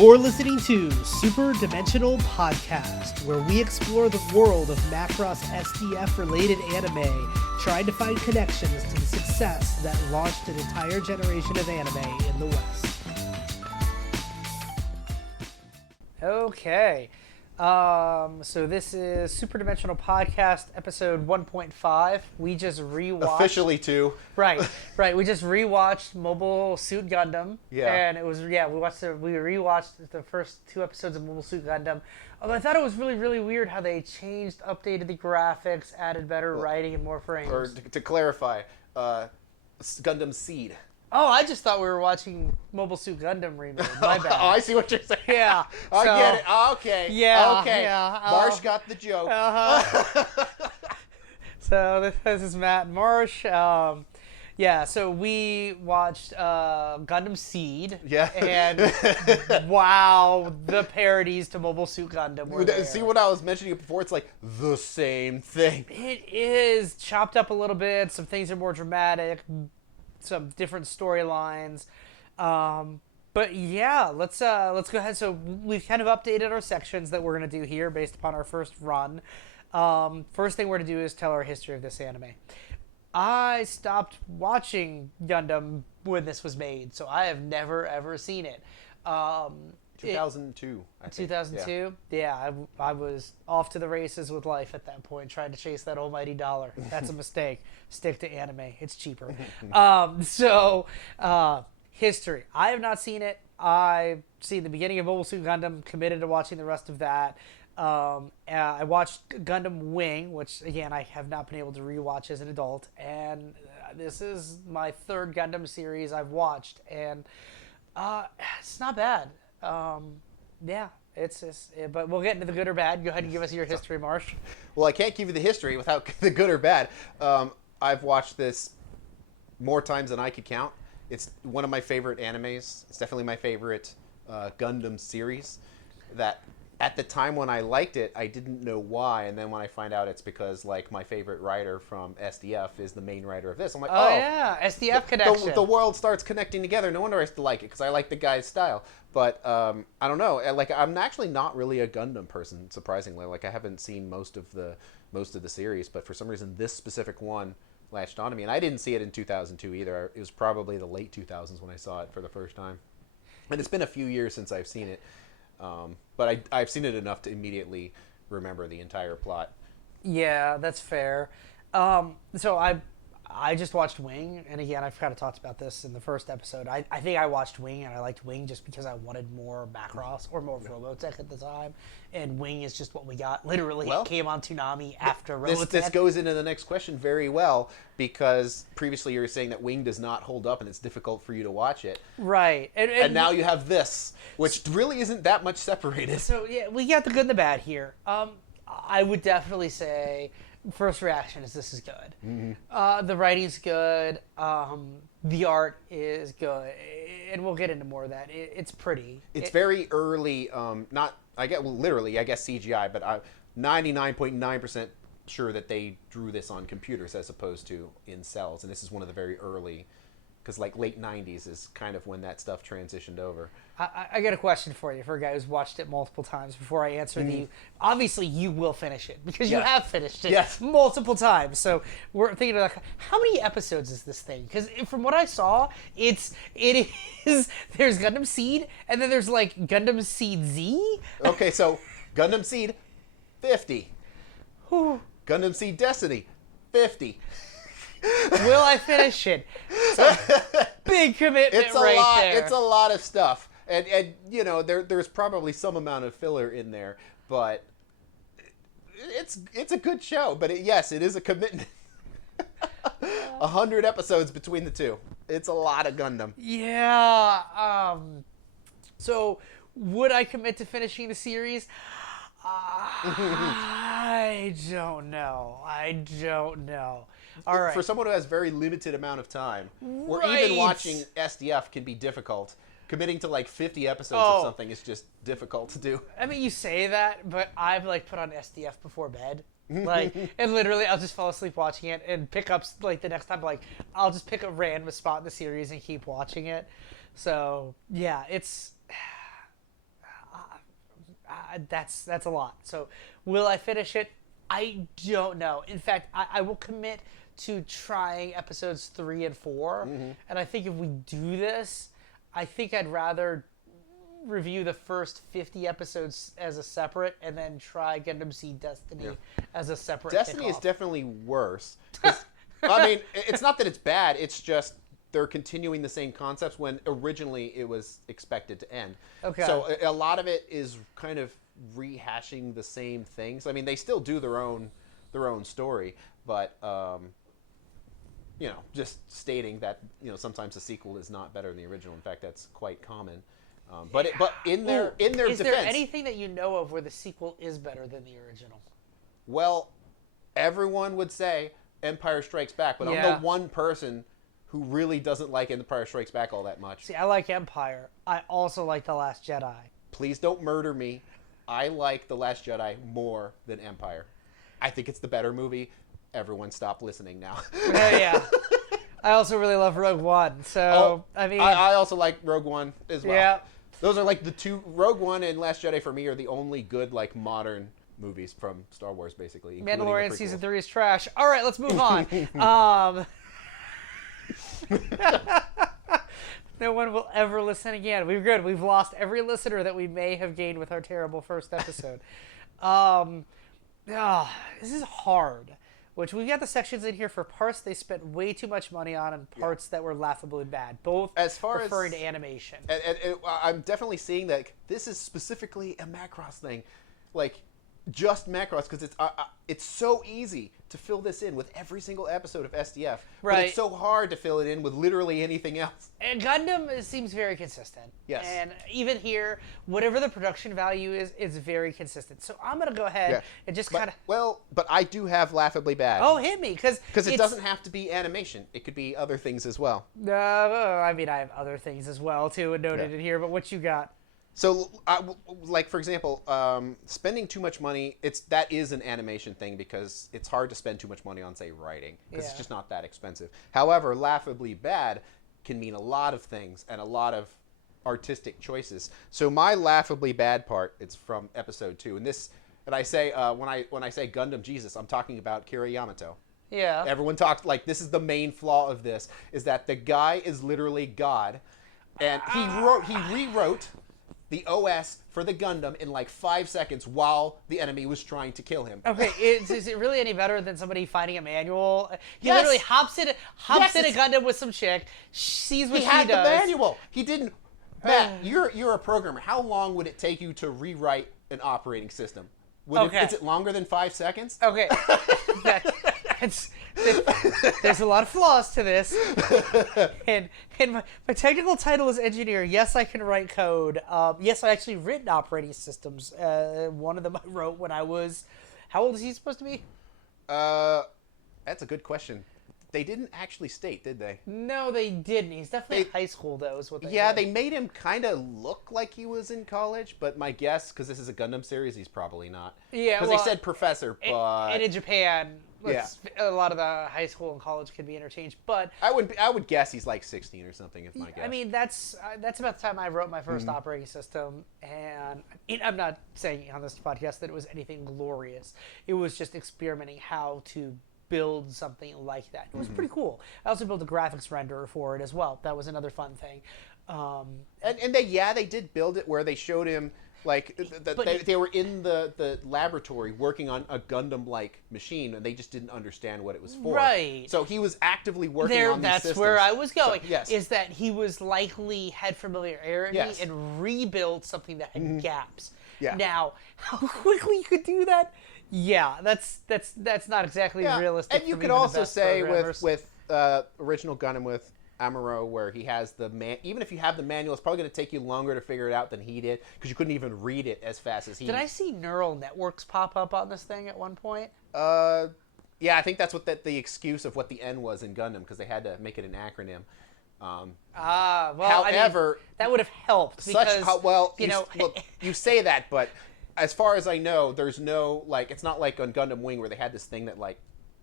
You're listening to Super Dimensional Podcast, where we explore the world of Macross SDF related anime, trying to find connections to the success that launched an entire generation of anime in the West. Okay, so this is Super Dimensional Podcast episode 1.5. We just rewatched... Officially 2. Right. We just rewatched Mobile Suit Gundam. Yeah. And it was, we rewatched the first 2 episodes of Mobile Suit Gundam. Although I thought it was really, really weird how they changed, updated the graphics, added better writing and more frames. Or to clarify, Gundam SEED. Oh, I just thought we were watching Mobile Suit Gundam remake. My bad. Oh, I see what you're saying. Yeah. I get it. Okay. Yeah. Okay. Yeah, Marsh got the joke. So this is Matt and Marsh. So we watched Gundam SEED. Yeah. And wow, the parodies to Mobile Suit Gundam were there. See what I was mentioning before? It's like the same thing. It is chopped up a little bit. Some things are more dramatic. Some different storylines. But yeah, let's go ahead. So we've kind of updated our sections that we're going to do here based upon our first run. First thing we're going to do is tell our history of this anime. I stopped watching Gundam when this was made, so I have never ever seen it. 2002, I think. 2002? Yeah, I was off to the races with life at that point, trying to chase that almighty dollar. That's a mistake. Stick to anime. It's cheaper. History. I have not seen it. I've seen the beginning of Mobile Suit Gundam, committed to watching the rest of that. I watched Gundam Wing, which, again, I have not been able to rewatch as an adult. And this is my third Gundam series I've watched. And it's not bad. But we'll get into the good or bad. Go ahead and give us your history, Marsh. Well, I can't give you the history without the good or bad. I've watched this more times than I could count. It's one of my favorite animes. It's definitely my favorite Gundam series. That at the time when I liked it, I didn't know why, and then when I find out it's because like my favorite writer from SDF is the main writer of this, I'm like, oh yeah, SDF connection. The world starts connecting together. No wonder I still like it because I like the guy's style. But I don't know. Like I'm actually not really a Gundam person, surprisingly. Like I haven't seen most of the series, but for some reason this specific one latched onto me, and I didn't see it in 2002 either. It was probably the late 2000s when I saw it for the first time, and it's been a few years since I've seen it. But I've seen it enough to immediately remember the entire plot. Yeah, that's fair. So I just watched Wing, and again, I've kind of talked about this in the first episode. I think I watched Wing, and I liked Wing just because I wanted more Macross or more Robotech at the time. And Wing is just what we got. Literally, it came on Toonami after Robotech. This goes into the next question very well, because previously you were saying that Wing does not hold up and it's difficult for you to watch it. Right. And now you have this, which really isn't that much separated. So, yeah, we got the good and the bad here. I would definitely say... First reaction is this is good. Mm-hmm. The writing's good. The art is good, and we'll get into more of that. It's pretty. It's very early. I guess CGI, but I'm 99.9% sure that they drew this on computers as opposed to in cells, and this is one of the very early. Because like late 90s is kind of when that stuff transitioned over. I got a question for you, for a guy who's watched it multiple times before I answer the... Obviously, you will finish it, because you have finished it multiple times. So we're thinking of, like, how many episodes is this thing? Because from what I saw, it is... There's Gundam SEED, and then there's, like, Gundam SEED Z? Okay, so Gundam SEED, 50. Gundam SEED Destiny, 50. Will I finish it? It's a big commitment there. It's a lot of stuff. And you know, there's probably some amount of filler in there, but it's a good show. But it is a commitment. 100 episodes between the two. It's a lot of Gundam. Yeah. So, would I commit to finishing the series? I don't know. All right. For someone who has very limited amount of time, or even watching SDF can be difficult. Committing to like 50 episodes of something is just difficult to do. I mean, you say that, but I've like put on SDF before bed. Like, and literally I'll just fall asleep watching it and pick up like the next time, like I'll just pick a random spot in the series and keep watching it. So yeah, it's that's a lot. So will I finish it? I don't know. In fact, I will commit to trying episodes 3 and 4. And I think if we do this, I think I'd rather review the first 50 episodes as a separate and then try Gundam SEED Destiny as a separate Destiny kickoff. is definitely worse. I mean, it's not that it's bad. It's just they're continuing the same concepts when originally it was expected to end. Okay. So a lot of it is kind of rehashing the same things. I mean, they still do their own story, but just stating that sometimes the sequel is not better than the original. In fact, that's quite common. But in their defense, is there anything that you know of where the sequel is better than the original? Well, everyone would say Empire Strikes Back, but I'm the one person who really doesn't like Empire Strikes Back all that much. See, I like Empire. I also like The Last Jedi. Please don't murder me. I like The Last Jedi more than Empire. I think it's the better movie. Everyone stop listening now. Yeah. I also really love Rogue One. So, I mean... I also like Rogue One as well. Yeah. Those are like the two... Rogue One and Last Jedi for me are the only good, like, modern movies from Star Wars, basically. Mandalorian Season 3 is trash. All right, let's move on. No one will ever listen again. We're good. We've lost every listener that we may have gained with our terrible first episode. This is hard. Which we've got the sections in here for parts they spent way too much money on and parts that were laughably bad. Both as far referring to animation. And I'm definitely seeing that this is specifically a Macross thing. Like, just Macross, because it's so easy to fill this in with every single episode of SDF. Right. But it's so hard to fill it in with literally anything else. And Gundam seems very consistent. Yes. And even here, whatever the production value is, it's very consistent. So I'm going to go ahead and just kind of... Well, but I do have Laughably Bad. Oh, hit me, because it doesn't have to be animation. It could be other things as well. I mean, I have other things as well, too, and noted in here, but what you got? So, like, for example, spending too much money, that is an animation thing because it's hard to spend too much money on, say, writing because it's just not that expensive. However, Laughably Bad can mean a lot of things and a lot of artistic choices. So my Laughably Bad part, it's from episode 2. And I say, when I say Gundam Jesus, I'm talking about Kira Yamato. Yeah. Everyone talks, like, this is the main flaw of this, is that the guy is literally God. And he rewrote the OS for the Gundam in like 5 seconds while the enemy was trying to kill him. Okay, is it really any better than somebody finding a manual? He literally hops in a Gundam with some chick, sees what she does. He had the manual. He didn't. Matt, you're a programmer. How long would it take you to rewrite an operating system? Is it longer than 5 seconds? Okay. There's a lot of flaws to this. And my technical title is engineer. Yes, I can write code. Yes, I actually written operating systems. One of them I wrote when I was... How old is he supposed to be? That's a good question. They didn't actually state, did they? No, they didn't. He's definitely in high school, though, is what they Yeah, did. they made him kind of look like he was in college, but my guess, because this is a Gundam series, he's probably not. Yeah, because they said professor, but... And in Japan, a lot of the high school and college could be interchanged, but... I would guess he's like 16 or something, if my guess. I mean, that's about the time I wrote my first operating system, and I'm not saying on this podcast that it was anything glorious. It was just experimenting how to build something like that. It was pretty cool. I also built a graphics renderer for it as well. That was another fun thing. And they did build it where they showed him, like, they were in the laboratory working on a Gundam-like machine, and they just didn't understand what it was for. Right. So he was actively working on these systems. That's where I was going, so, yes. Is that he was likely had familiarity and rebuilt something that had gaps. Yeah. Now, how quickly you could do that? Yeah, that's not exactly realistic. And you could also say with original Gundam with Amuro, where he has even if you have the manual, it's probably going to take you longer to figure it out than he did because you couldn't even read it as fast as he. Did I see neural networks pop up on this thing at one point? Yeah, I think that's what the excuse of what the N was in Gundam because they had to make it an acronym. Well, however, that would have helped because you say that, but as far as I know, there's no it's not like on Gundam Wing where they had this thing that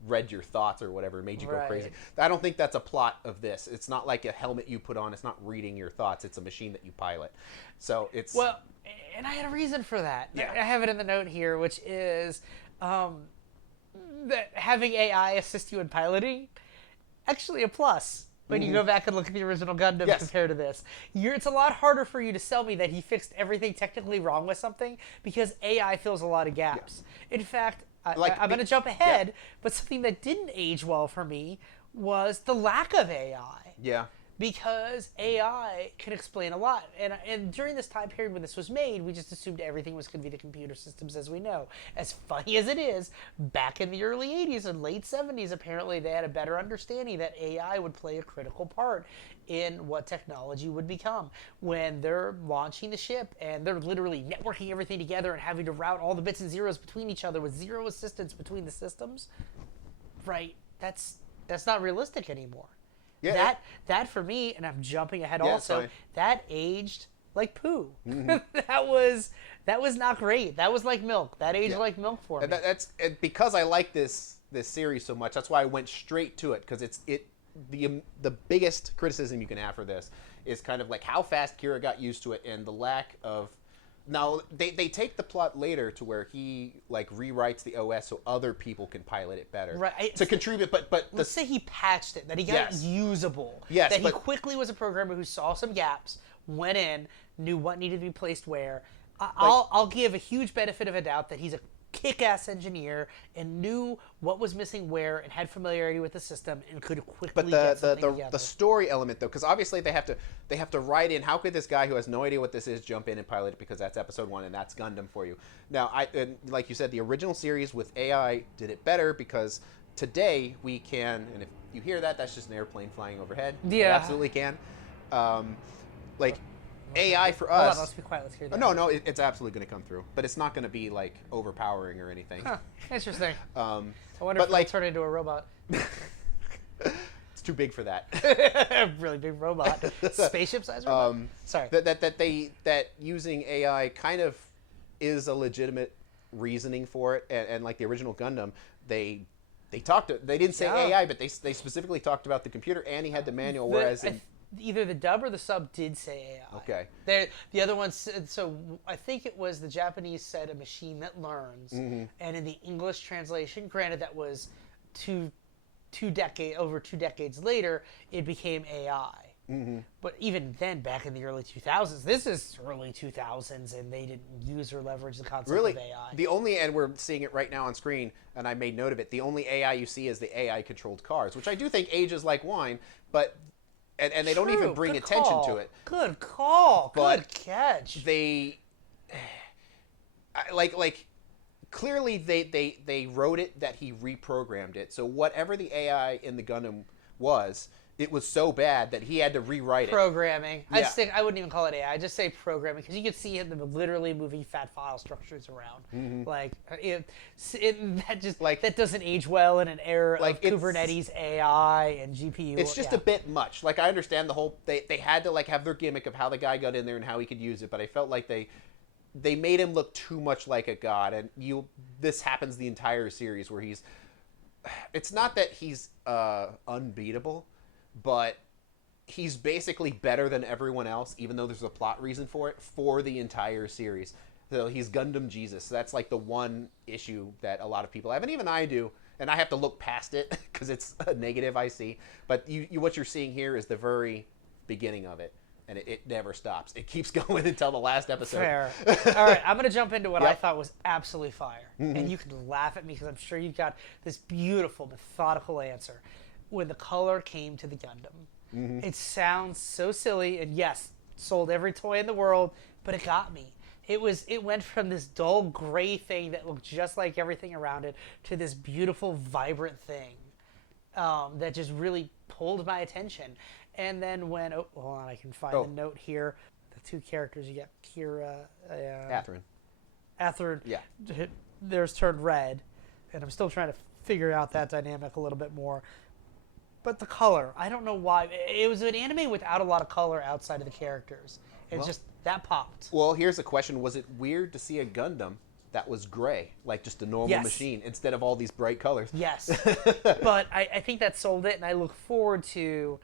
read your thoughts or whatever, made you go crazy. I don't think that's a plot of this. It's not like a helmet you put on. It's not reading your thoughts. It's a machine that you pilot. So it's And I had a reason for that. Yeah. I have it in the note here, which is that having AI assist you in piloting, actually a plus. When you go back and look at the original Gundam compared to this, it's a lot harder for you to sell me that he fixed everything technically wrong with something because AI fills a lot of gaps. In fact, I'm going to jump ahead, but something that didn't age well for me was the lack of AI. Yeah. Because AI can explain a lot. And during this time period when this was made, we just assumed everything was going to be the computer systems as we know. As funny as it is, back in the early 80s and late 70s, apparently they had a better understanding that AI would play a critical part in what technology would become. When they're launching the ship and they're literally networking everything together and having to route all the bits and zeros between each other with zero assistance between the systems, right, that's not realistic anymore. Yeah, that for me, and I'm jumping ahead Yeah, also, fine. that aged like poo. that was not great. That was like milk. That aged like milk for me. That's because I like this series so much. That's why I went straight to it, because the biggest criticism you can have for this is kind of like how fast Kira got used to it and the lack of. Now they take the plot later to where he like rewrites the OS so other people can pilot it better, Right. To contribute. But Let's say he patched it, that he got it usable. Yes, that he quickly was a programmer who saw some gaps, went in, knew what needed to be placed where. I'll give a huge benefit of a doubt that he's a kick-ass engineer and knew what was missing where and had familiarity with the system and could quickly get something together. The story element though, because obviously they have to write in how could this guy who has no idea what this is jump in and pilot it, because that's episode 1 and that's Gundam for you. Now like you said, the original series with AI did it better because today we can, and if you hear that, that's just an airplane flying overhead. Yeah, you absolutely can. AI for us. Hold on, let's be quiet. Let's hear that. No, it's absolutely going to come through, but it's not going to be like overpowering or anything. Huh, interesting. I wonder but if it'll like- turn into a robot. It's too big for that. Really big robot. Spaceship-sized robot? Sorry. That using AI kind of is a legitimate reasoning for it, and like the original Gundam, they didn't say AI, but they specifically talked about the computer, and he had the manual. Whereas either the dub or the sub did say AI. Okay. The other one said, so I think it was the Japanese said a machine that learns, and in the English translation, granted that was over 2 decades later, it became AI. But even then, back in the early 2000s, this is early 2000s, and they didn't use or leverage the concept of AI. The only, and we're seeing it right now on screen, and I made note of it, the only AI you see is the AI-controlled cars, which I do think ages like wine, but... And they don't even bring attention to it. Good call. But good catch. They clearly they wrote it that he reprogrammed it. So whatever the AI in the Gundam was, it was so bad that he had to rewrite Programming. Yeah. I wouldn't even call it AI. I'd just say programming, because you could see him literally moving fat file structures around. Like that doesn't age well in an era of Kubernetes AI and GPU. It's just a bit much. Like I understand the whole they had to like have their gimmick of how the guy got in there and how he could use it, but I felt like they made him look too much like a god, and this happens the entire series where it's not that he's unbeatable, but he's basically better than everyone else, even though there's a plot reason for it, for the entire series. So he's Gundam Jesus. So that's like the one issue that a lot of people have, and even I do, and I have to look past it because it's a negative I see. But what you're seeing here is the very beginning of it, and it never stops. It keeps going until the last episode. Fair. All right, I'm going to jump into what I thought was absolutely fire. And you can laugh at me because I'm sure you've got this beautiful, methodical answer. When the color came to the Gundam, it sounds so silly, and yes, sold every toy in the world, but it got me. It went from this dull gray thing that looked just like everything around it to this beautiful, vibrant thing that just really pulled my attention. And then when hold on, I can find the note here. The 2 characters you get, Kira, Athrun. Yeah. Theirs turned red, and I'm still trying to figure out that dynamic a little bit more. But the color, I don't know why. It was an anime without a lot of color outside of the characters. It's just, that popped. Well, here's the question. Was it weird to see a Gundam that was gray, like just a normal machine, instead of all these bright colors? Yes. But I think that sold it, and I look forward to,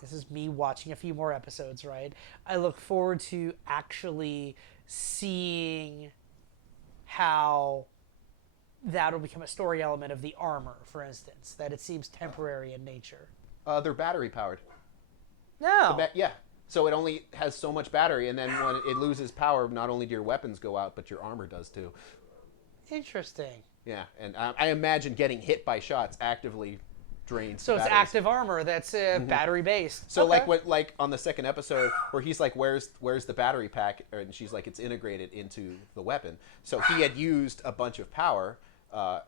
this is me watching a few more episodes, right? I look forward to actually seeing how that'll become a story element of the armor, for instance, that it seems temporary in nature. They're battery powered. No. Yeah. So it only has so much battery, and then when it loses power, not only do your weapons go out, but your armor does too. Interesting. Yeah, and I imagine getting hit by shots actively drains. So it's batteries. active armor that's battery based. So Okay. like on the second episode where he's like, where's the battery pack? And she's like, it's integrated into the weapon. So he had used a bunch of power,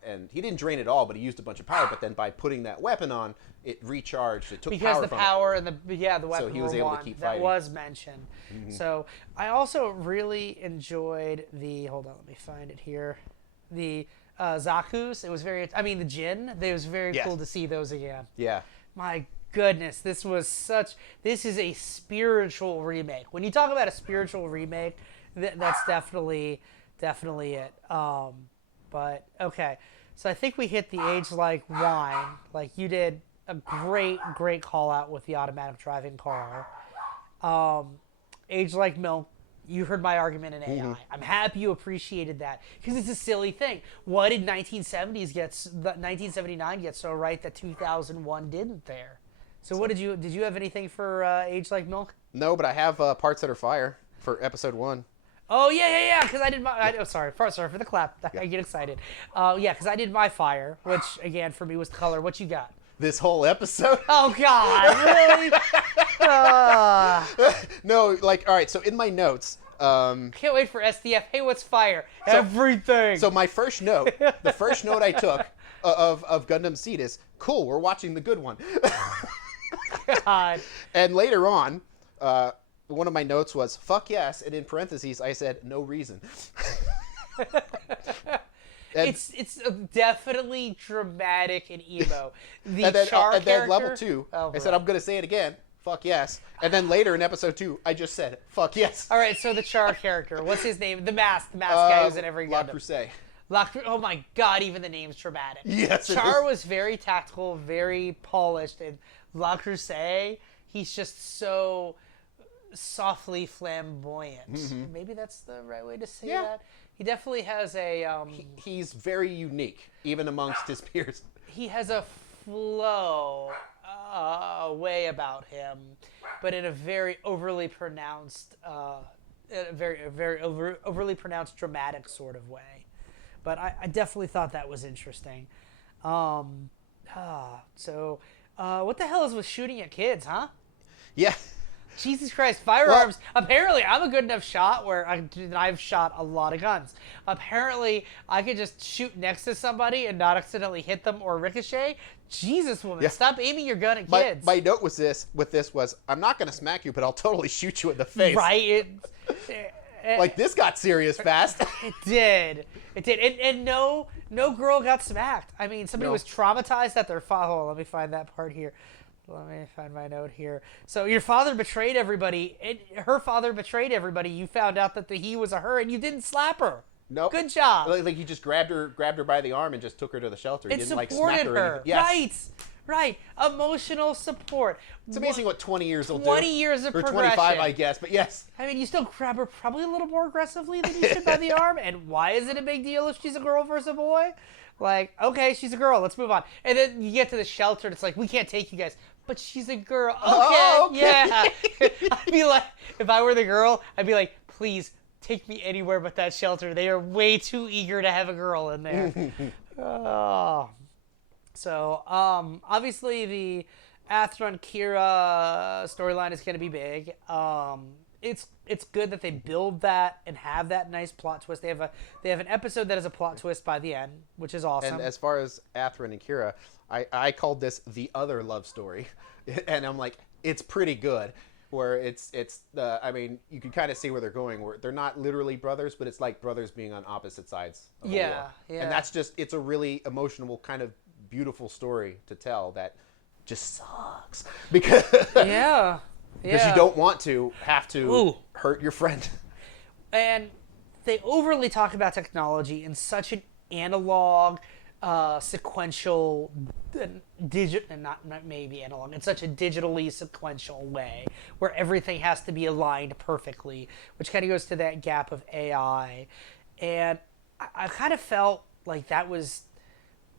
and he didn't drain it all, but he used a bunch of power. But then by putting that weapon on, it recharged. It took because power the from power and the weapon So he was were able to one. keep that fighting. was mentioned. So I also really enjoyed the let me find it here, the Zaku's. It was the Jin. It was very Yes. cool to see those again. Yeah. My goodness, this is a spiritual remake. When you talk about a spiritual remake, that's definitely it. But okay, so I think we hit the age like wine. Like you did a great call out with the automatic driving car. Age like milk. You heard my argument in AI. I'm happy you appreciated that because it's a silly thing. What did 1979 get so right that 2001 didn't there? So what did you have anything for Age Like Milk? No, but I have parts that are fire for episode 1. Oh yeah. Because I did my. Sorry for the clap. I get excited. Because I did my fire, which again for me was the color. What you got? This whole episode. Oh God, really? No, like all right. So in my notes. Can't wait for SDF. Hey, what's fire? Everything. So my first note, the first note I took of Gundam SEED is cool. We're watching the good one. God. And later on, one of my notes was fuck yes, and in parentheses I said no reason. And, It's definitely dramatic and emo. The and then, Char and then character. level 2, I said I'm gonna say it again. Fuck yes. And then later in episode 2, I just said fuck yes. All right, so the Char character. What's his name? The masked guy who's in every La Gundam. Crusade. Oh my God! Even the name's dramatic. Yes, it Char is. was very tactical, very polished, and La Crusade, he's just so softly flamboyant. Maybe that's the right way to say that. He definitely has a. He's very unique, even amongst his peers. He has a flow way about him, but in a very overly pronounced, overly pronounced dramatic sort of way. But I definitely thought that was interesting. So what the hell is with shooting at kids, huh? Yeah. Jesus Christ, firearms. Apparently, I'm a good enough shot where I've shot a lot of guns. Apparently, I could just shoot next to somebody and not accidentally hit them or ricochet. Jesus, woman, stop aiming your gun at kids. My note was was I'm not going to smack you, but I'll totally shoot you in the face. Right? Like this got serious fast. It did. And no girl got smacked. I mean, somebody was traumatized at their father. Let me find that part here. Let me find my note here. So your father betrayed everybody. Her father betrayed everybody. You found out that he was a her, and you didn't slap her. Nope. Good job. Like he just grabbed her by the arm and just took her to the shelter. He It didn't like supported smack her. her. Yes. Right. Emotional support. It's amazing what 20 years will do. 20 years of or progression. 25, I guess. But yes. I mean, you still grab her probably a little more aggressively than you should by the arm. And why is it a big deal if she's a girl versus a boy? Like, okay, she's a girl. Let's move on. And then you get to the shelter, and it's like, we can't take you guys. But she's a girl. Okay, yeah. I'd be like, if I were the girl, I'd be like, please take me anywhere but that shelter. They are way too eager to have a girl in there. So, obviously the Athron Kira storyline is going to be big. It's good that they build that and have that nice plot twist. They have an episode that has a plot twist by the end, which is awesome. And as far as Athron and Kira, I called this the other love story, and I'm like, it's pretty good. Where it's I mean, you can kind of see where they're going. Where they're not literally brothers, but it's like brothers being on opposite sides of the war. Yeah. And it's a really emotional kind of beautiful story to tell that just sucks because Yeah. because you don't want to have to hurt your friend. And they overly talk about technology in such an analog, sequential not maybe analog, in such a digitally sequential way where everything has to be aligned perfectly, which kind of goes to that gap of AI. And I kind of felt like that was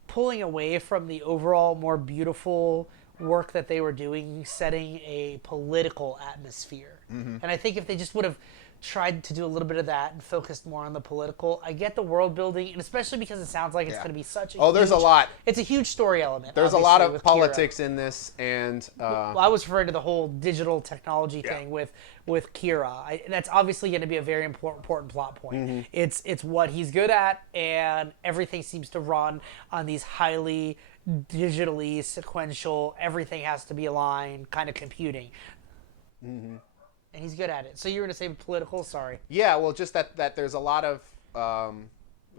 pulling away from the overall more beautiful work that they were doing, setting a political atmosphere. And I think if they just would have tried to do a little bit of that and focused more on the political, I get the world building, and especially because it sounds like it's going to be such a there's a lot. It's a huge story element. There's a lot of with politics Kira. in this, and Well, I was referring to the whole digital technology thing with Kira. That's obviously going to be a very important plot point. It's what he's good at, and everything seems to run on these highly digitally sequential, everything has to be aligned kind of computing. And he's good at it. So you were going to say political? Sorry. yeah, well, just that there's a lot of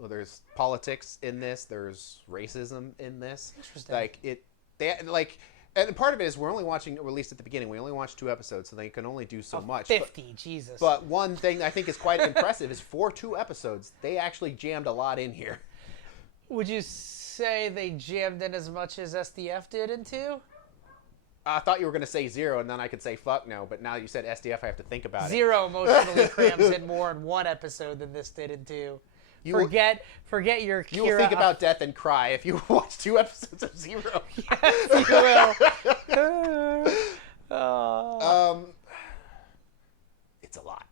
there's politics in this. There's racism in this. Interesting. And part of it is we're only watching, or at least at the beginning, we only watched 2 episodes, so they can only do so much. 50, Jesus. But one thing I think is quite impressive is for 2 episodes, they actually jammed a lot in here. Would you say they jammed in as much as SDF did in 2? I thought you were going to say 0, and then I could say fuck no, but now you said SDF, I have to think about it. 0 emotionally crams in more in 1 episode than this did in 2. Forget your Kira. You will think about death and cry if you watch 2 episodes of 0. Yes, you will. It's a lot.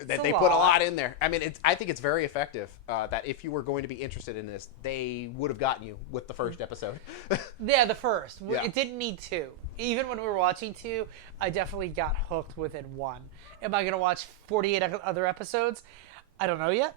They put a lot in there. I mean, I think it's very effective. That if you were going to be interested in this, they would have gotten you with the first episode. Yeah, the first. Yeah. It didn't need 2. Even when we were watching 2, I definitely got hooked within 1. Am I going to watch 48 other episodes? I don't know yet.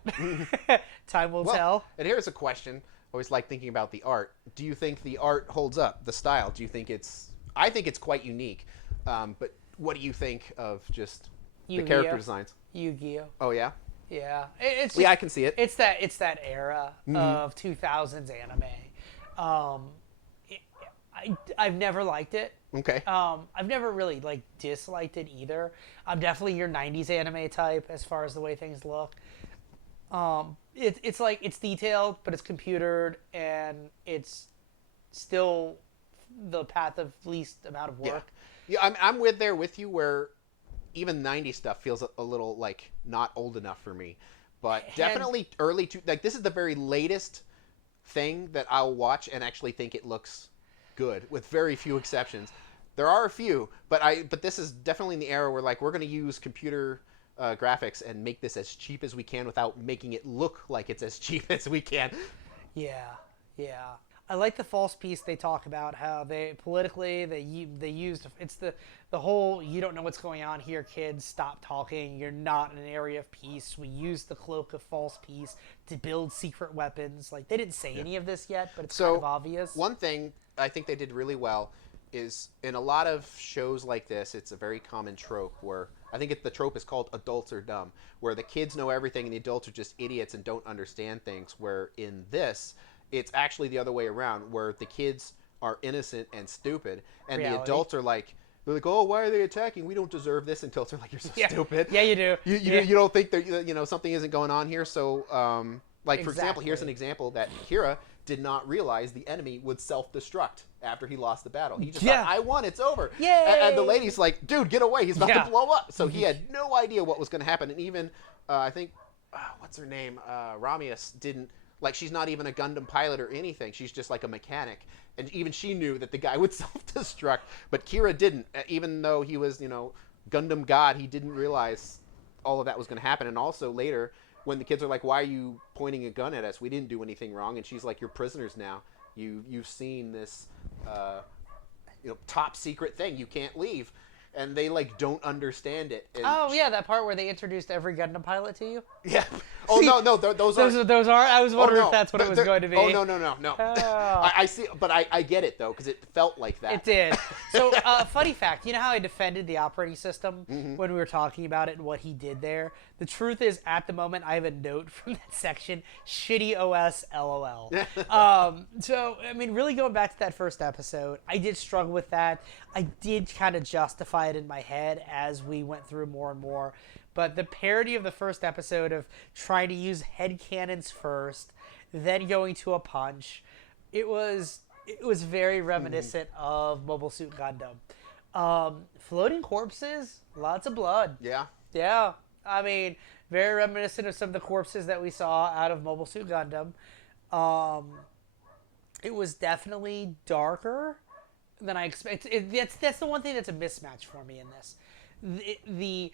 Time will tell. And here's a question. I always like thinking about the art. Do you think the art holds up? The style? Do you think it's... I think it's quite unique. But what do you think of just the character designs? Yu-Gi-Oh! Oh, yeah? Yeah. It's just, yeah, I can see it. It's that era of 2000s anime. I've never liked it. Okay. I've never really disliked it either. I'm definitely your 90s anime type as far as the way things look. It's detailed, but it's computered, and it's still the path of least amount of work. Yeah, I'm with you where even 90s stuff feels a little not old enough for me, but definitely early this is the very latest thing that I'll watch and actually think it looks good, with very few exceptions. There are a few, but this is definitely in the era where we're going to use computer graphics and make this as cheap as we can without making it look like it's as cheap as we can. Yeah. I like the false piece they talk about, how they used, it's the whole, you don't know what's going on here, kids, stop talking, you're not in an area of peace. We use the cloak of false peace to build secret weapons. They didn't say any of this yet, but it's kind of obvious. One thing I think they did really well is in a lot of shows like this, it's a very common trope where I think the trope is called adults are dumb, where the kids know everything and the adults are just idiots and don't understand things, where in this, it's actually the other way around, where the kids are innocent and stupid, and the adults are they're like, oh, why are they attacking? We don't deserve this, until it's you're so stupid. Yeah, you do. You don't think that something isn't going on here. So, for example, here's an example that Kira did not realize the enemy would self-destruct after he lost the battle. He just thought, I won, it's over. Yay! And the lady's like, dude, get away, he's about to blow up. So he had no idea what was going to happen. And even, I think, what's her name? Ramius didn't, she's not even a Gundam pilot or anything. She's just a mechanic. And even she knew that the guy would self-destruct. But Kira didn't. Even though he was, Gundam God, he didn't realize all of that was going to happen. And also later, when the kids are like, why are you pointing a gun at us? We didn't do anything wrong. And she's like, you're prisoners now. You've seen this top secret thing. You can't leave. And they don't understand it. And that part where they introduced every Gundam pilot to you? Yeah. Oh, no, those are... I was wondering if that's what it was going to be. Oh, no. Oh. I see, but I get it, though, because it felt like that. It did. So, funny fact, you know how I defended the operating system when we were talking about it and what he did there? The truth is, at the moment, I have a note from that section, shitty OS, LOL. So, I mean, really going back to that first episode, I did struggle with that. I did kind of justify it in my head as we went through more and more. But the parody of the first episode of trying to use headcanons first, then going to a punch, it was very reminiscent of Mobile Suit Gundam. Floating corpses, lots of blood. Yeah. Yeah, I mean, very reminiscent of some of the corpses that we saw out of Mobile Suit Gundam. It was definitely darker than I expected. That's the one thing that's a mismatch for me in this. The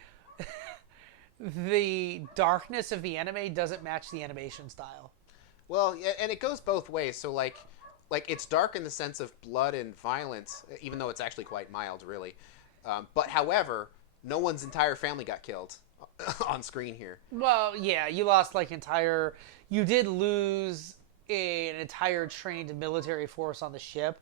the darkness of the anime doesn't match the animation style. Well, yeah, and it goes both ways. So like it's dark in the sense of blood and violence, even though it's actually quite mild, really. But however, no one's entire family got killed on screen here. Well, yeah, you did lose an entire trained military force on the ship,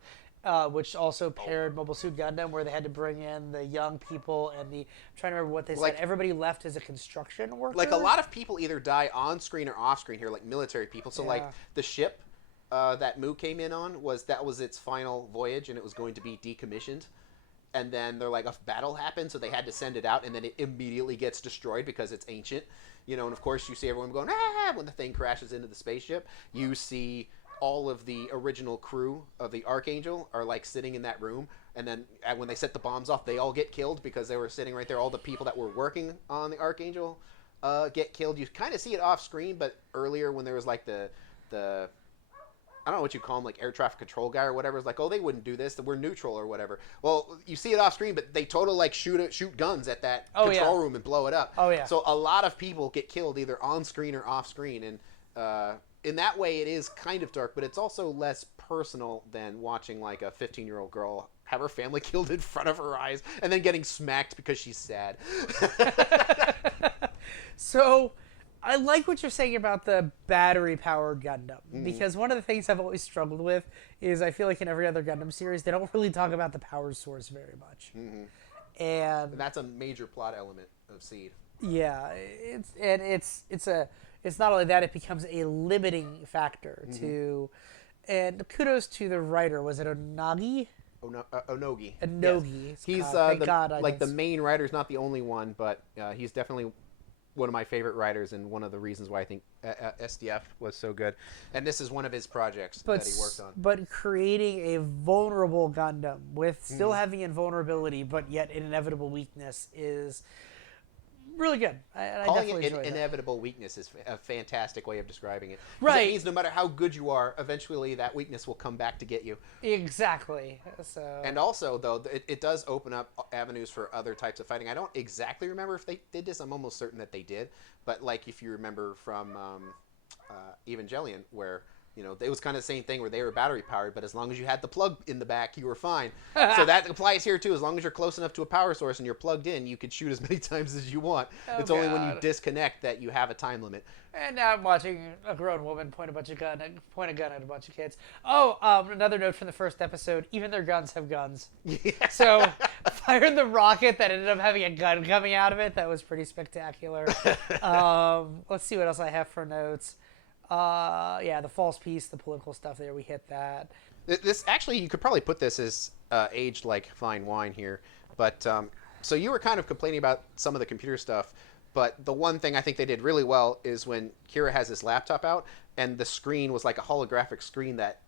which also paired Mobile Suit Gundam, where they had to bring in the young people and I'm trying to remember what they said. Everybody left as a construction worker. Like a lot of people either die on screen or off screen here, like military people. So like the ship that Mu came in on was its final voyage, and it was going to be decommissioned. And then they're like, a battle happened, so they had to send it out, and then it immediately gets destroyed because it's ancient. You know, and of course you see everyone going, ah, when the thing crashes into the spaceship. You see all of the original crew of the Archangel are like sitting in that room, and then when they set the bombs off, they all get killed because they were sitting right there. All the people that were working on the Archangel get killed. You kind of see it off screen, but earlier when there was like the I don't know what you call him, like air traffic control guy or whatever. It's like, oh, they wouldn't do this. We're neutral or whatever. Well, you see it off screen, but they totally like shoot guns at that control room and blow it up. Oh yeah. So a lot of people get killed either on screen or off screen, and in that way, it is kind of dark, but it's also less personal than watching like a 15-year-old girl have her family killed in front of her eyes and then getting smacked because she's sad. So, I like what you're saying about the battery-powered Gundam, because one of the things I've always struggled with is I feel like in every other Gundam series, they don't really talk about the power source very much. And that's a major plot element of Seed. Yeah, it's not only that, it becomes a limiting factor to, and kudos to the writer. Was it Onogi? Onogi. Onogi. Yes. He's the main writer. Is not the only one, but he's definitely one of my favorite writers and one of the reasons why I think SDF was so good. And this is one of his projects that he worked on. But creating a vulnerable Gundam with still having invulnerability, but yet an inevitable weakness is really good. Calling it an inevitable weakness is a fantastic way of describing it. Right. It means no matter how good you are, eventually that weakness will come back to get you. Exactly. So. And also, though, it does open up avenues for other types of fighting. I don't exactly remember if they did this. I'm almost certain that they did. But like if you remember from Evangelion, where it was kind of the same thing where they were battery powered, but as long as you had the plug in the back, you were fine. So that applies here too. As long as you're close enough to a power source and you're plugged in, you could shoot as many times as you want. It's only when you disconnect that you have a time limit. And now I'm watching a grown woman point a gun at a bunch of kids. Oh, another note from the first episode: even their guns have guns. Yeah. So firing the rocket that ended up having a gun coming out of it, that was pretty spectacular. Let's see what else I have for notes. The false piece, the political stuff there, we hit that. This actually, you could probably put this as aged like fine wine here. But so you were kind of complaining about some of the computer stuff, but the one thing I think they did really well is when Kira has this laptop out and the screen was like a holographic screen that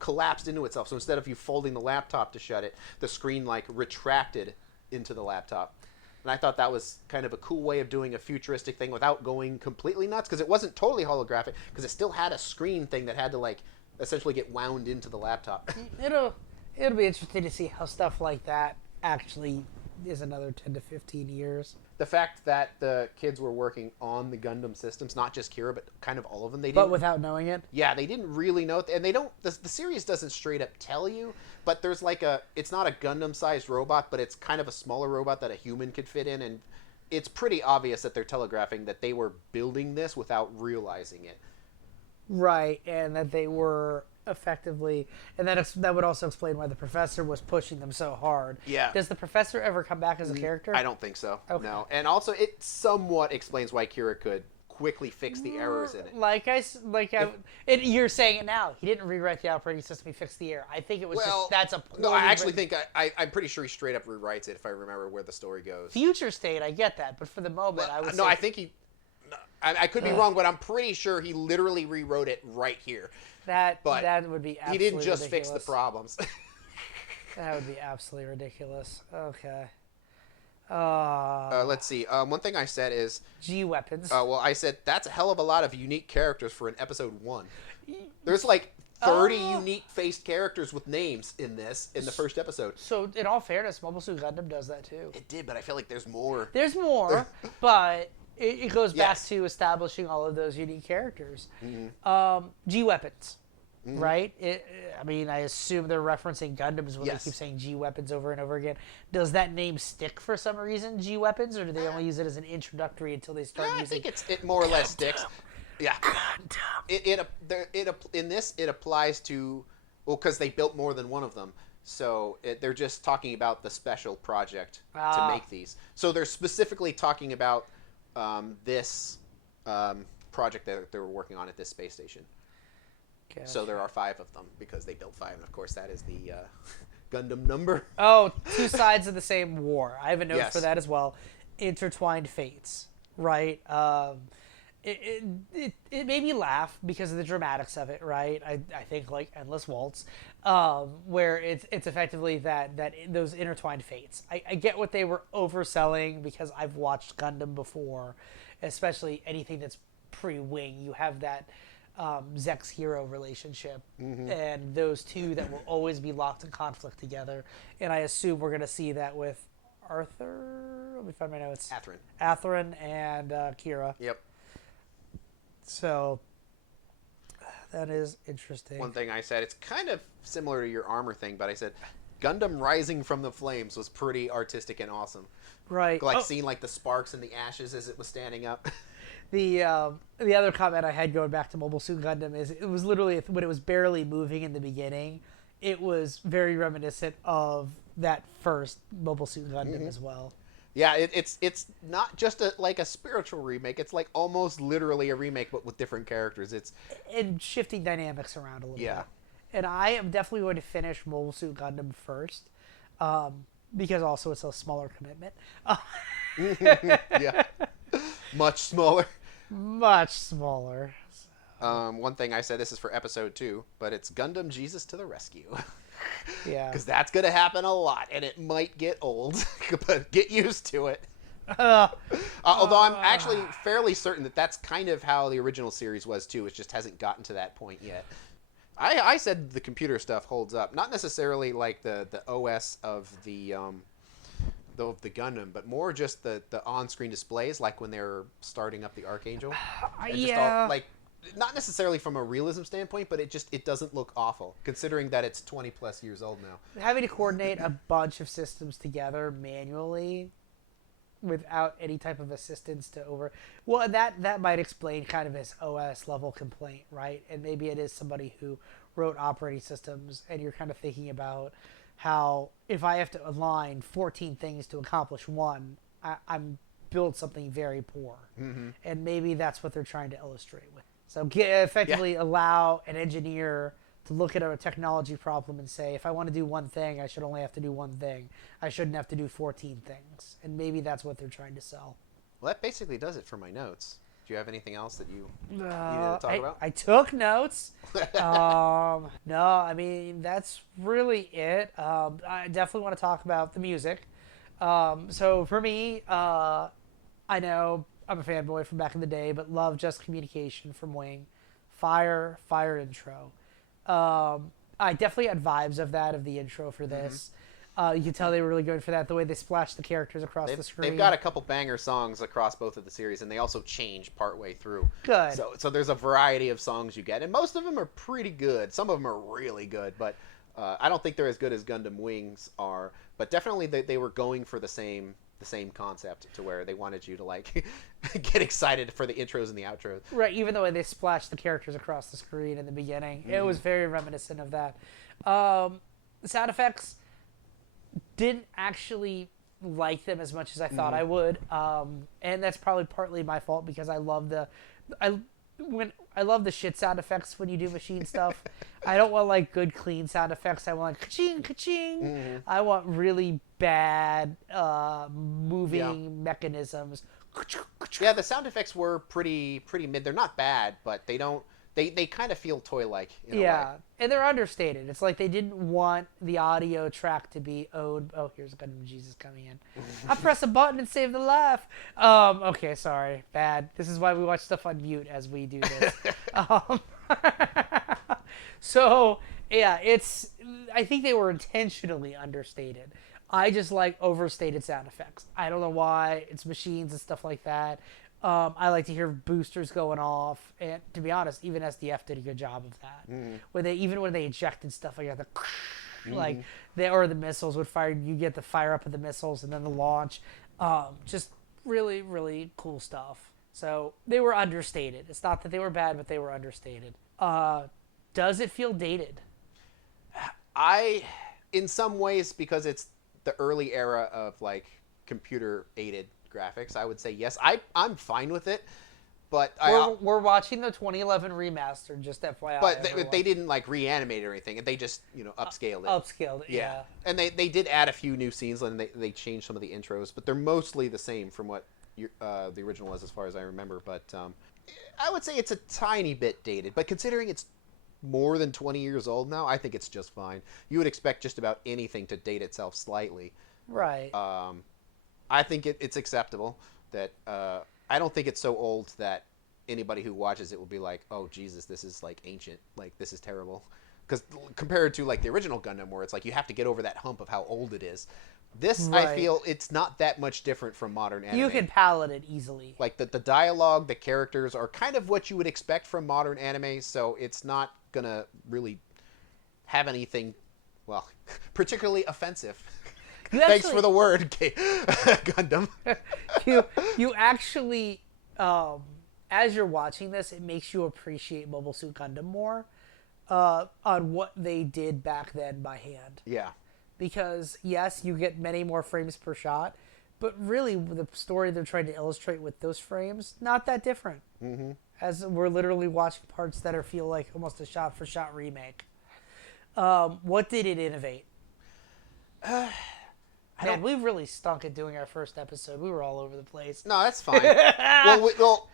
collapsed into itself. So instead of you folding the laptop to shut it, the screen like retracted into the laptop. And I thought that was kind of a cool way of doing a futuristic thing without going completely nuts, because it wasn't totally holographic, because it still had a screen thing that had to like essentially get wound into the laptop. It'll be interesting to see how stuff like that actually is another 10 to 15 years. The fact that the kids were working on the Gundam systems, not just Kira, but kind of all of them, but without knowing it. Yeah, they didn't really know, and they don't. The series doesn't straight up tell you, but there's like it's not a Gundam-sized robot, but it's kind of a smaller robot that a human could fit in, and it's pretty obvious that they're telegraphing that they were building this without realizing it. Right, and that they were effectively, and that would also explain why the professor was pushing them so hard. Yeah. Does the professor ever come back as a character? I don't think so. Okay. No. And also, it somewhat explains why Kira could quickly fix the errors in it. You're saying it now. He didn't rewrite the operating system. He fixed the error. I think it was that's a. No, I actually think I'm pretty sure he straight up rewrites it if I remember where the story goes. Future state, I get that, but for the moment, I was. No, I think he. I could be wrong, but I'm pretty sure he literally rewrote it right here. That But would be absolutely he didn't just ridiculous. fix the problems. That would be absolutely ridiculous. Okay. Let's see. One thing I said is... G weapons. well, I said, that's a hell of a lot of unique characters for an episode 1. There's like 30 unique-faced characters with names in the first episode. So, in all fairness, Mobile Suit Gundam does that too. It did, but I feel like there's more. There's more, but it goes back Yes. to establishing all of those unique characters. Mm-hmm. G weapons, right? I mean, I assume they're referencing Gundams when Yes. they keep saying G weapons over and over again. Does that name stick for some reason, G weapons, or do they only use it as an introductory until they start I using? think it more or less sticks. Yeah. Gundam. In this it applies to, well, because they built more than one of them. So they're just talking about the special project to make these. So they're specifically talking about this project that they were working on at this space station. Gotcha. So there are 5 of them because they built 5, and of course that is the Gundam number. Oh, 2 sides of the same war. I have a note Yes. for that as well. Intertwined fates, right? It made me laugh because of the dramatics of it, right? I think like Endless Waltz, where it's effectively that those intertwined fates. I get what they were overselling because I've watched Gundam before, especially anything that's pre-Wing. You have that Zex Hero relationship, and those two that will always be locked in conflict together. And I assume we're going to see that with Arthur. Let me find my notes. Atherin and Kira. Yep. So that is interesting. One thing I said, it's kind of similar to your armor thing, but I said Gundam Rising from the Flames was pretty artistic and awesome. Right. Like seeing like the sparks and the ashes as it was standing up. The other comment I had going back to Mobile Suit Gundam is it was literally when it was barely moving in the beginning, it was very reminiscent of that first Mobile Suit Gundam as well. Yeah, it's not just like a spiritual remake. It's like almost literally a remake, but with different characters. And shifting dynamics around a little Yeah. bit. And I am definitely going to finish Mobile Suit Gundam first, because also it's a smaller commitment. Yeah, much smaller. Much smaller. One thing I said, this is for episode 2, but it's Gundam Jesus to the Rescue. Yeah. Because that's going to happen a lot, and it might get old, but get used to it. Although I'm actually fairly certain that that's kind of how the original series was, too. It just hasn't gotten to that point yet. I said the computer stuff holds up. Not necessarily like the OS of the Gundam, but more just the on-screen displays, like when they're starting up the Archangel. Yeah. Not necessarily from a realism standpoint, but it doesn't look awful, considering that it's 20 plus years old now. Having to coordinate a bunch of systems together manually without any type of assistance well, that might explain kind of his OS level complaint, right? And maybe it is somebody who wrote operating systems, and you're kind of thinking about how if I have to align 14 things to accomplish one, I'm build something very poor. And maybe that's what they're trying to illustrate with. So effectively allow an engineer to look at a technology problem and say, if I want to do one thing, I should only have to do one thing. I shouldn't have to do 14 things. And maybe that's what they're trying to sell. Well, that basically does it for my notes. Do you have anything else that you needed to talk about? I took notes. No, I mean, that's really it. I definitely want to talk about the music. So for me, I know I'm a fanboy from back in the day, but love Just Communication from Wing. Fire intro. I definitely had vibes of the intro for this. You can tell they were really going for that, the way they splashed the characters across the screen. They've got a couple banger songs across both of the series, and they also change partway through. Good. So there's a variety of songs you get, and most of them are pretty good. Some of them are really good, but I don't think they're as good as Gundam Wings are. But definitely they were going for the same concept, to where they wanted you to like get excited for the intros and the outros. Right, even the way they splashed the characters across the screen in the beginning. It was very reminiscent of that. The sound effects, didn't actually like them as much as I thought I would. And that's probably partly my fault, because I love the shit sound effects when you do machine stuff. I don't want like good clean sound effects. I want like ka-ching, ka-ching. I want really bad moving mechanisms Yeah, the sound effects were pretty mid. They're not bad, but they kind of feel toy-like in a way. Yeah, and they're understated. It's like they didn't want the audio track to be owed. Oh, here's Gundam Jesus coming in. I press a button and save the life. Okay, sorry, bad. This is why we watch stuff on mute as we do this. um, so yeah, I think they were intentionally understated. I just like overstated sound effects. I don't know why. It's machines and stuff like that. I like to hear boosters going off, and to be honest, even SDF did a good job of that. When they ejected stuff like that, like the missiles would fire, you get the fire up of the missiles and then the launch. Just really, really cool stuff. So they were understated. It's not that they were bad, but they were understated. Does it feel dated? In some ways, because it's the early era of like computer aided graphics, I would say yes. I'm fine with it, but we're watching the 2011 remaster, just FYI. But they didn't like reanimate or anything, and they just upscaled it. Upscaled it, yeah. And they did add a few new scenes, and they changed some of the intros, but they're mostly the same from what the original was, as far as I remember. But I would say it's a tiny bit dated, but considering it's more than 20 years old now, I think it's just fine. You would expect just about anything to date itself slightly, right? I think it's acceptable. That I don't think it's so old that anybody who watches it will be like, oh Jesus, this is like ancient, like this is terrible. Because compared to like the original Gundam, where it's like you have to get over that hump of how old it is, this right. I feel it's not that much different from modern anime. You can palate it easily. Like the dialogue, the characters are kind of what you would expect from modern anime, so it's not gonna really have anything, well, particularly offensive. Thanks for the word, Gundam. you actually, as you're watching this, it makes you appreciate Mobile Suit Gundam more on what they did back then by hand. Yeah. Because, yes, you get many more frames per shot, but really the story they're trying to illustrate with those frames, not that different. Mm-hmm. As we're literally watching parts that feel like almost a shot-for-shot remake. What did it innovate? Man, we really stunk at doing our first episode. We were all over the place. No, that's fine. well,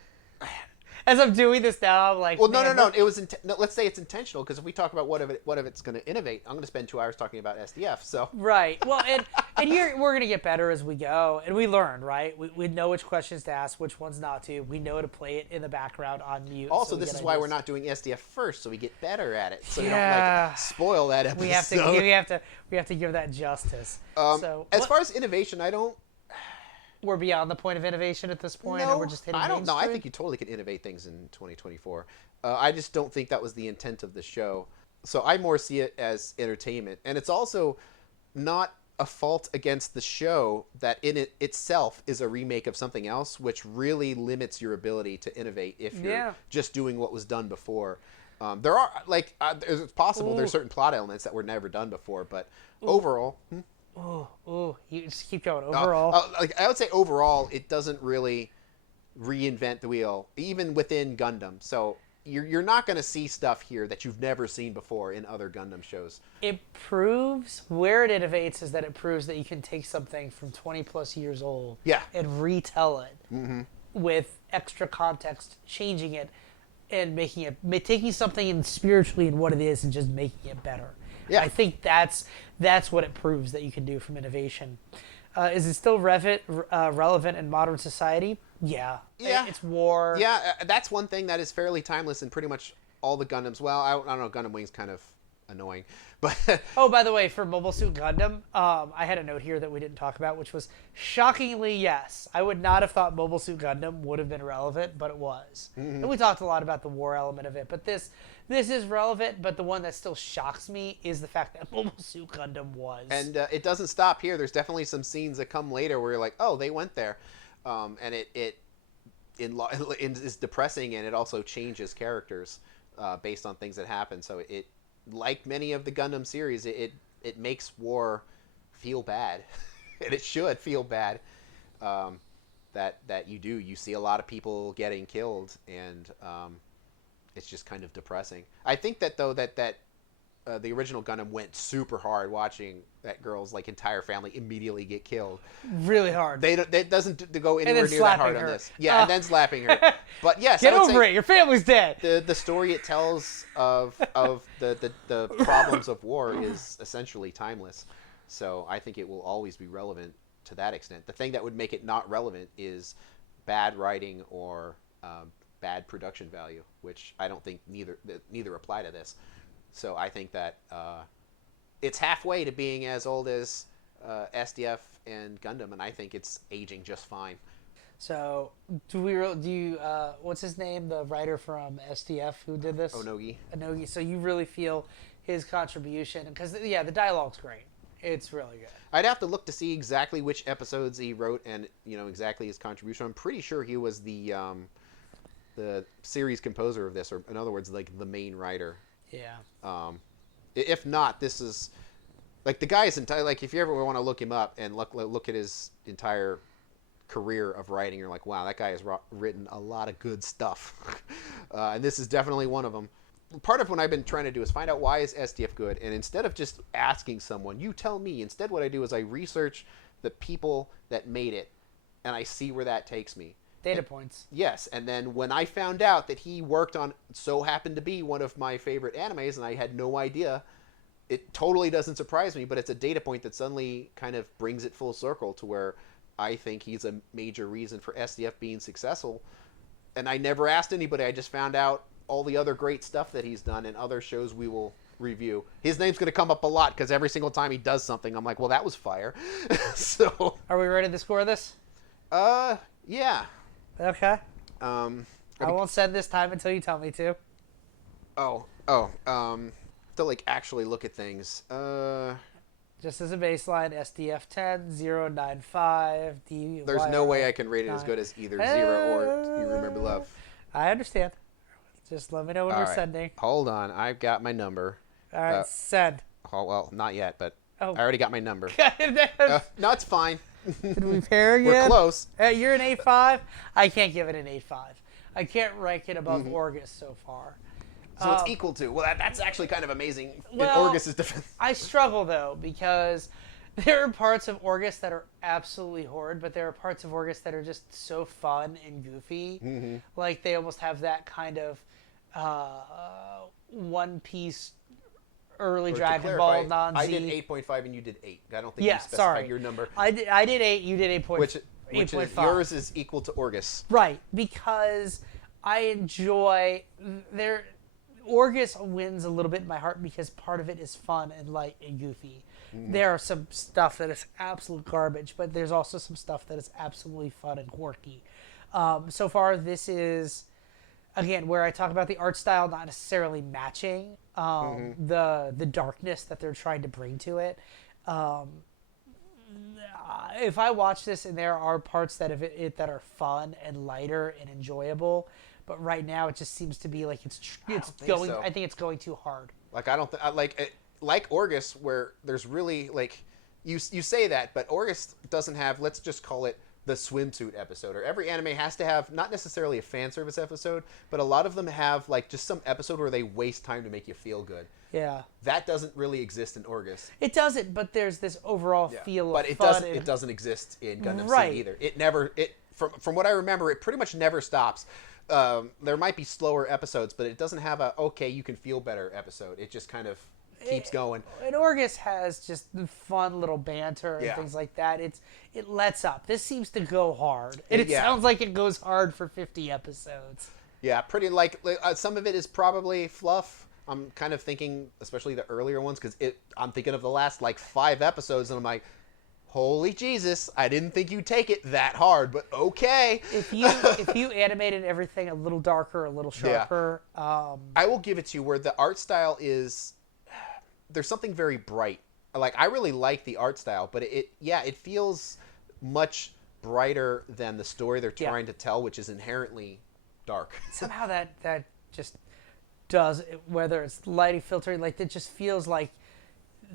as I'm doing this now, I'm like, well, no. It was let's say it's intentional, because if we talk about what if it's going to innovate, I'm going to spend 2 hours talking about SDF. So right. Well, and we're going to get better as we go, and we learn, right? We know which questions to ask, which ones not to. We know to play it in the background on mute. Also, this is why we're not doing SDF first, so we get better at it. So we don't like spoil that episode. We have to give that justice. As far as innovation, we're beyond the point of innovation at this point, no, and we're just hitting mainstream? I think you totally can innovate things in 2024. I just don't think that was the intent of the show. So I more see it as entertainment. And it's also not a fault against the show that in it itself is a remake of something else, which really limits your ability to innovate if you're just doing what was done before. There are, it's possible there's certain plot elements that were never done before, but overall... you just keep going. Overall, I would say overall, it doesn't really reinvent the wheel, even within Gundam. So you're not going to see stuff here that you've never seen before in other Gundam shows. It proves where it innovates is that it proves that you can take something from 20 plus years old, and retell it with extra context, changing it, and taking something in spiritually in what it is and just making it better. Yeah. I think that's what it proves that you can do from innovation. Is it still relevant in modern society? Yeah. It's war. Yeah, that's one thing that is fairly timeless in pretty much all the Gundams. Well, I don't know, Gundam Wing's kind of annoying. But oh, by the way, for Mobile Suit Gundam, I had a note here that we didn't talk about, which was shockingly, yes. I would not have thought Mobile Suit Gundam would have been relevant, but it was. Mm-hmm. And we talked a lot about the war element of it, but this is relevant, but the one that still shocks me is the fact that Mobile Suit Gundam was. And it doesn't stop here. There's definitely some scenes that come later where you're like, oh, they went there. And it is depressing, and it also changes characters based on things that happen. So it, like many of the Gundam series, it makes war feel bad. And it should feel bad. That you see a lot of people getting killed, and it's just kind of depressing. I think that though that the original Gundam went super hard watching that girl's like entire family immediately get killed. Really hard. It doesn't go anywhere near that hard on this. Yeah, and then slapping her. But yes, get over it. Your family's dead. The story it tells of the problems of war is essentially timeless. So I think it will always be relevant to that extent. The thing that would make it not relevant is bad writing or bad production value, which I don't think neither apply to this. So I think that it's halfway to being as old as SDF and Gundam, and I think it's aging just fine. So do you what's his name, the writer from SDF who did this? Onogi. So you really feel his contribution, because the dialogue's great. It's really good. I'd have to look to see exactly which episodes he wrote and exactly his contribution. I'm pretty sure he was the series composer of this, or in other words, like the main writer. Yeah. If not, this is like the guy's entire, like if you ever want to look him up and look at his entire career of writing, you're like, wow, that guy has written a lot of good stuff. And this is definitely one of them. Part of what I've been trying to do is find out why is SDF good, and instead of just asking someone, you tell me, instead what I do is I research the people that made it, and I see where that takes me. Data points. Yes, and then when I found out that he worked on, so happened to be one of my favorite animes, and I had no idea, it totally doesn't surprise me, but it's a data point that suddenly kind of brings it full circle to where I think he's a major reason for SDF being successful. And I never asked anybody, I just found out all the other great stuff that he's done and other shows we will review. His name's going to come up a lot because every single time he does something, I'm like, well, that was fire. So, are we ready to score this? Yeah. Okay. I won't send this time until you tell me to. To like actually look at things. Just as a baseline, SDF 10, 095, D. There's no way I can rate it as good as either 0 or You Remember Love. I understand. Just let me know when we're sending. Hold on. I've got my number. All right, send. Oh, well, not yet, but I already got my number. No, it's fine. Did we pair again? We're close. You're an 8.5. I can't give it an 8.5. I can't rank it above Orgus so far. So it's equal to. Well, that's actually kind of amazing in Orgus's defense. I struggle, though, because there are parts of Orgus that are absolutely horrid, but there are parts of Orgus that are just so fun and goofy. Mm-hmm. Like, they almost have that kind of One Piece early Dragon Ball non-Z. I did 8.5 and you did 8. I don't think you specified your number. I did 8, you did 8.5. Which is, yours is equal to Orgus. Right, because I enjoy... Orgus wins a little bit in my heart because part of it is fun and light and goofy. Mm. There are some stuff that is absolute garbage, but there's also some stuff that is absolutely fun and quirky. So far, this is, again, where I talk about the art style not necessarily matching the darkness that they're trying to bring to it. If I watch this and there are parts that are fun and lighter and enjoyable, but right now it just seems to be like it's going. So. I think it's going too hard. Like I don't like Orgus, where there's really like you say that, but Orgus doesn't have. Let's just call it the swimsuit episode. Or every anime has to have not necessarily a fan service episode, but a lot of them have like just some episode where they waste time to make you feel good. Yeah. That doesn't really exist in Orgus. It doesn't, but there's this overall feel of fun. But it doesn't exist in Gundam SEED either. It never. From what I remember, it pretty much never stops. There might be slower episodes, but it doesn't have you can feel better episode. It just kind of keeps going. And Orgus has just fun little banter and things like that. It lets up. This seems to go hard. And it sounds like it goes hard for 50 episodes. Yeah, pretty some of it is probably fluff. I'm kind of thinking, especially the earlier ones, because I'm thinking of the last 5 episodes, and I'm like, holy Jesus, I didn't think you'd take it that hard, but okay. If you animated everything a little darker, a little sharper. I will give it to you where the art style is, there's something very bright. I really like the art style, but it feels much brighter than the story they're trying to tell, which is inherently dark. Somehow that just does, whether it's lighting, filtering, it just feels like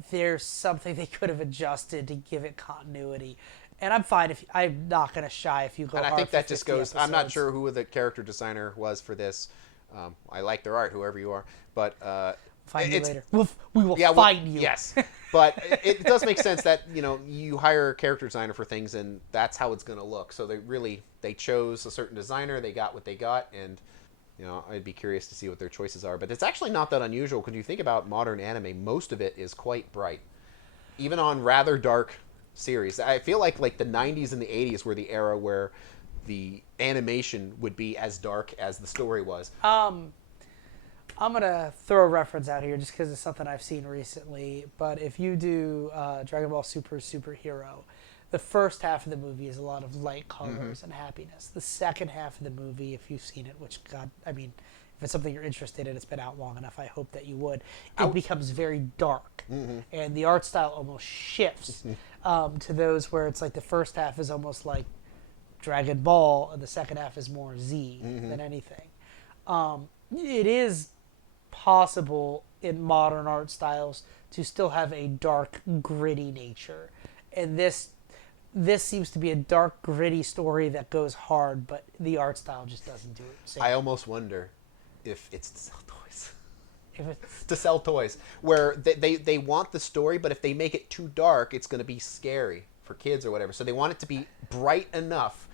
there's something they could have adjusted to give it continuity. And I'm fine I'm not going to shy if you go. And I think that just goes. Episodes. I'm not sure who the character designer was for this. I like their art, whoever you are, but Find you later. We will find you. Yes. But it does make sense that, you hire a character designer for things and that's how it's going to look. So they chose a certain designer, they got what they got, and I'd be curious to see what their choices are. But it's actually not that unusual because you think about modern anime, most of it is quite bright. Even on rather dark series. I feel like the 90s and the 80s were the era where the animation would be as dark as the story was. I'm going to throw a reference out here just because it's something I've seen recently. But if you do Dragon Ball Superhero, the first half of the movie is a lot of light colors and happiness. The second half of the movie, if you've seen it, which, God, I mean, if it's something you're interested in, it's been out long enough, I hope that you would, it becomes very dark. And the art style almost shifts to those where it's like the first half is almost like Dragon Ball, and the second half is more Z than anything. It is possible in modern art styles to still have a dark, gritty nature, and this seems to be a dark, gritty story that goes hard, but the art style just doesn't do it. I almost wonder if it's to sell toys. To sell toys, where they want the story, but if they make it too dark, it's going to be scary for kids or whatever. So they want it to be bright enough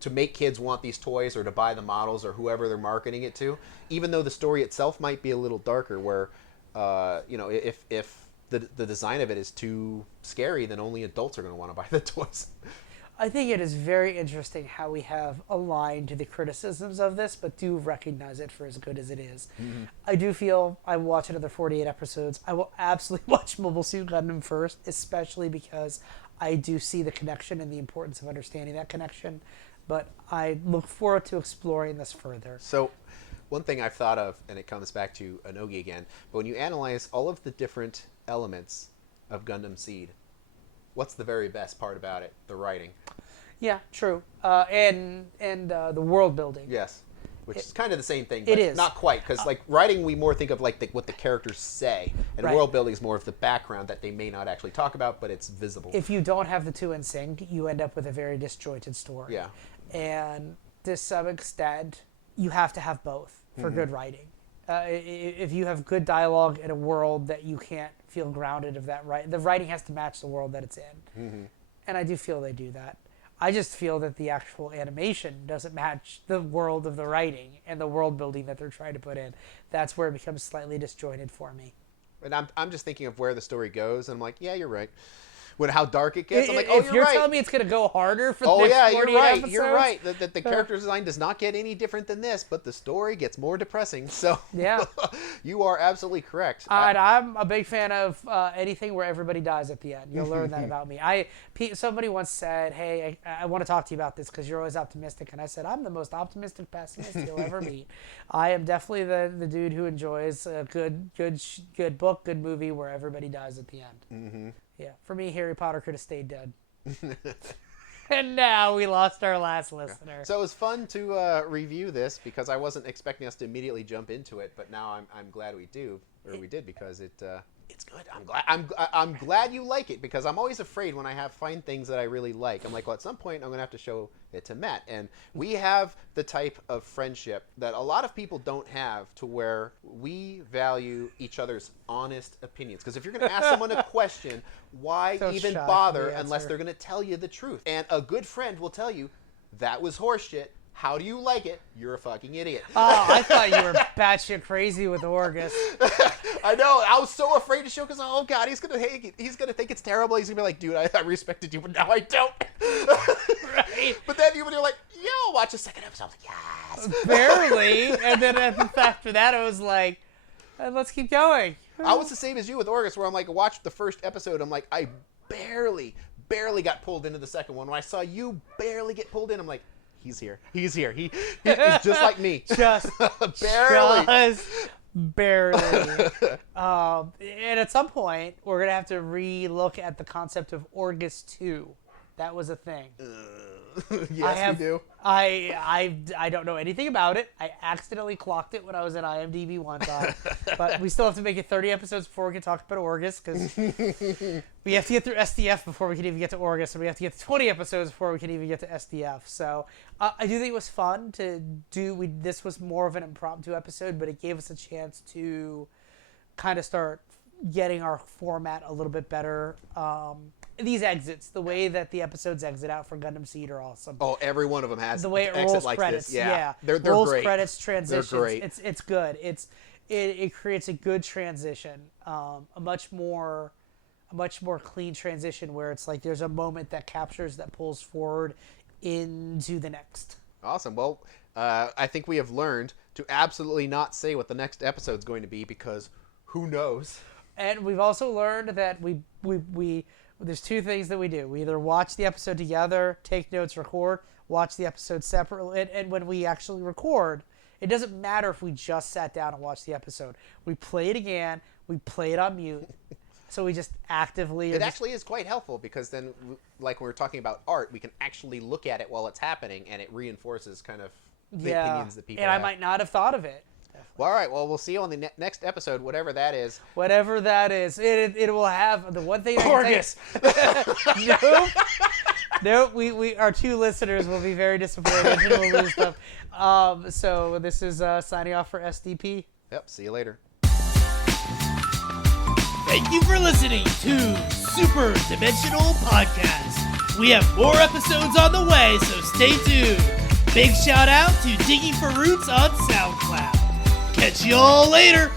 to make kids want these toys or to buy the models or whoever they're marketing it to, even though the story itself might be a little darker, where if the design of it is too scary, then only adults are going to want to buy the toys. I think it is very interesting how we have aligned to the criticisms of this, but do recognize it for as good as it is. I do feel I will watch another 48 episodes. I will absolutely watch Mobile Suit Gundam first, especially because I do see the connection and the importance of understanding that connection. But I look forward to exploring this further. So one thing I've thought of, and it comes back to Onogi again, but when you analyze all of the different elements of Gundam SEED, what's the very best part about it? The writing. Yeah, true. And the world building. Yes. Which is kind of the same thing, it but is. not quite. Because writing, we more think of what the characters say. And world building is more of the background that they may not actually talk about, but it's visible. If you don't have the two in sync, you end up with a very disjointed story. Yeah. And to some extent, you have to have both for good writing. If you have good dialogue in a world that you can't feel grounded of that, the writing has to match the world that it's in. And I do feel they do that. I just feel that the actual animation doesn't match the world of the writing and the world building that they're trying to put in. That's where it becomes slightly disjointed for me. And I'm just thinking of where the story goes, and I'm like, yeah, you're right. How dark it gets, I'm like, if you're right. telling me it's going to go harder for the next 48 episodes, you're right. The character design does not get any different than this, but the story gets more depressing. So yeah, you are absolutely correct. And I'm a big fan of anything where everybody dies at the end. You'll learn that about me. Somebody once said, hey, I want to talk to you about this because you're always optimistic. And I said, I'm the most optimistic pessimist you'll ever meet. I am definitely the dude who enjoys a good book, good movie where everybody dies at the end. Yeah, for me, Harry Potter could have stayed dead. And now we lost our last listener. So it was fun to review this because I wasn't expecting us to immediately jump into it, but now I'm glad we did because it's good. I'm glad you like it because I'm always afraid when I find things that I really like. I'm like, well, at some point I'm gonna have to show it to Matt, and we have the type of friendship that a lot of people don't have, to where we value each other's honest opinions. Because if you're gonna ask someone a question, why even bother unless they're gonna tell you the truth? And a good friend will tell you that was horseshit. How do you like it? You're a fucking idiot. Oh, I thought you were batshit crazy with Orgus. I know. I was so afraid to show because, oh God, he's gonna think it's terrible. He's gonna be like, dude, I respected you, but now I don't. Right. But then you're like, yo, watch the second episode. I was like, yes. Barely. And then after that, I was like, let's keep going. I was the same as you with Orgus, where I'm like, watched the first episode. I'm like, I barely got pulled into the second one. When I saw you barely get pulled in, I'm like, he's here. He's just like me. Just barely. And at some point, we're going to have to re-look at the concept of Orgus 2. That was a thing. Yes, we do. I don't know anything about it. I accidentally clocked it when I was at IMDb one time. But we still have to make it 30 episodes before we can talk about Orgus, because we have to get through SDF before we can even get to Orgus, and we have to get to 20 episodes before we can even get to SDF. So I do think it was fun to do. This was more of an impromptu episode, but it gave us a chance to kind of start getting our format a little bit better. These exits, the way that the episodes exit out for Gundam SEED are awesome. Oh, every one of them has the way it exit rolls like credits. this. Yeah, they're rolls great. Credits, transitions. They're great. It's good. It creates a good transition. A much more clean transition where it's like there's a moment that captures, that pulls forward into the next. Awesome. Well, I think we have learned to absolutely not say what the next episode's going to be, because who knows? And we've also learned that we there's two things that we do. We either watch the episode together, take notes, record, watch the episode separately, and when we actually record, it doesn't matter if we just sat down and watched the episode. We play it again. We play it on mute. So we just actively... It actually is quite helpful, because then, like when we're talking about art, we can actually look at it while it's happening, and it reinforces kind of the opinions that people have. And I might not have thought of it. Well, all right. Well, we'll see you on the next episode, whatever that is. Whatever that is. It will have the one thing Gorgeous. Nope. We our two listeners will be very disappointed and we'll lose them. So this is signing off for SDP. Yep. See you later. Thank you for listening to Super Dimensional Podcast. We have more episodes on the way, so stay tuned. Big shout out to Digging for Roots on SoundCloud. Catch y'all later.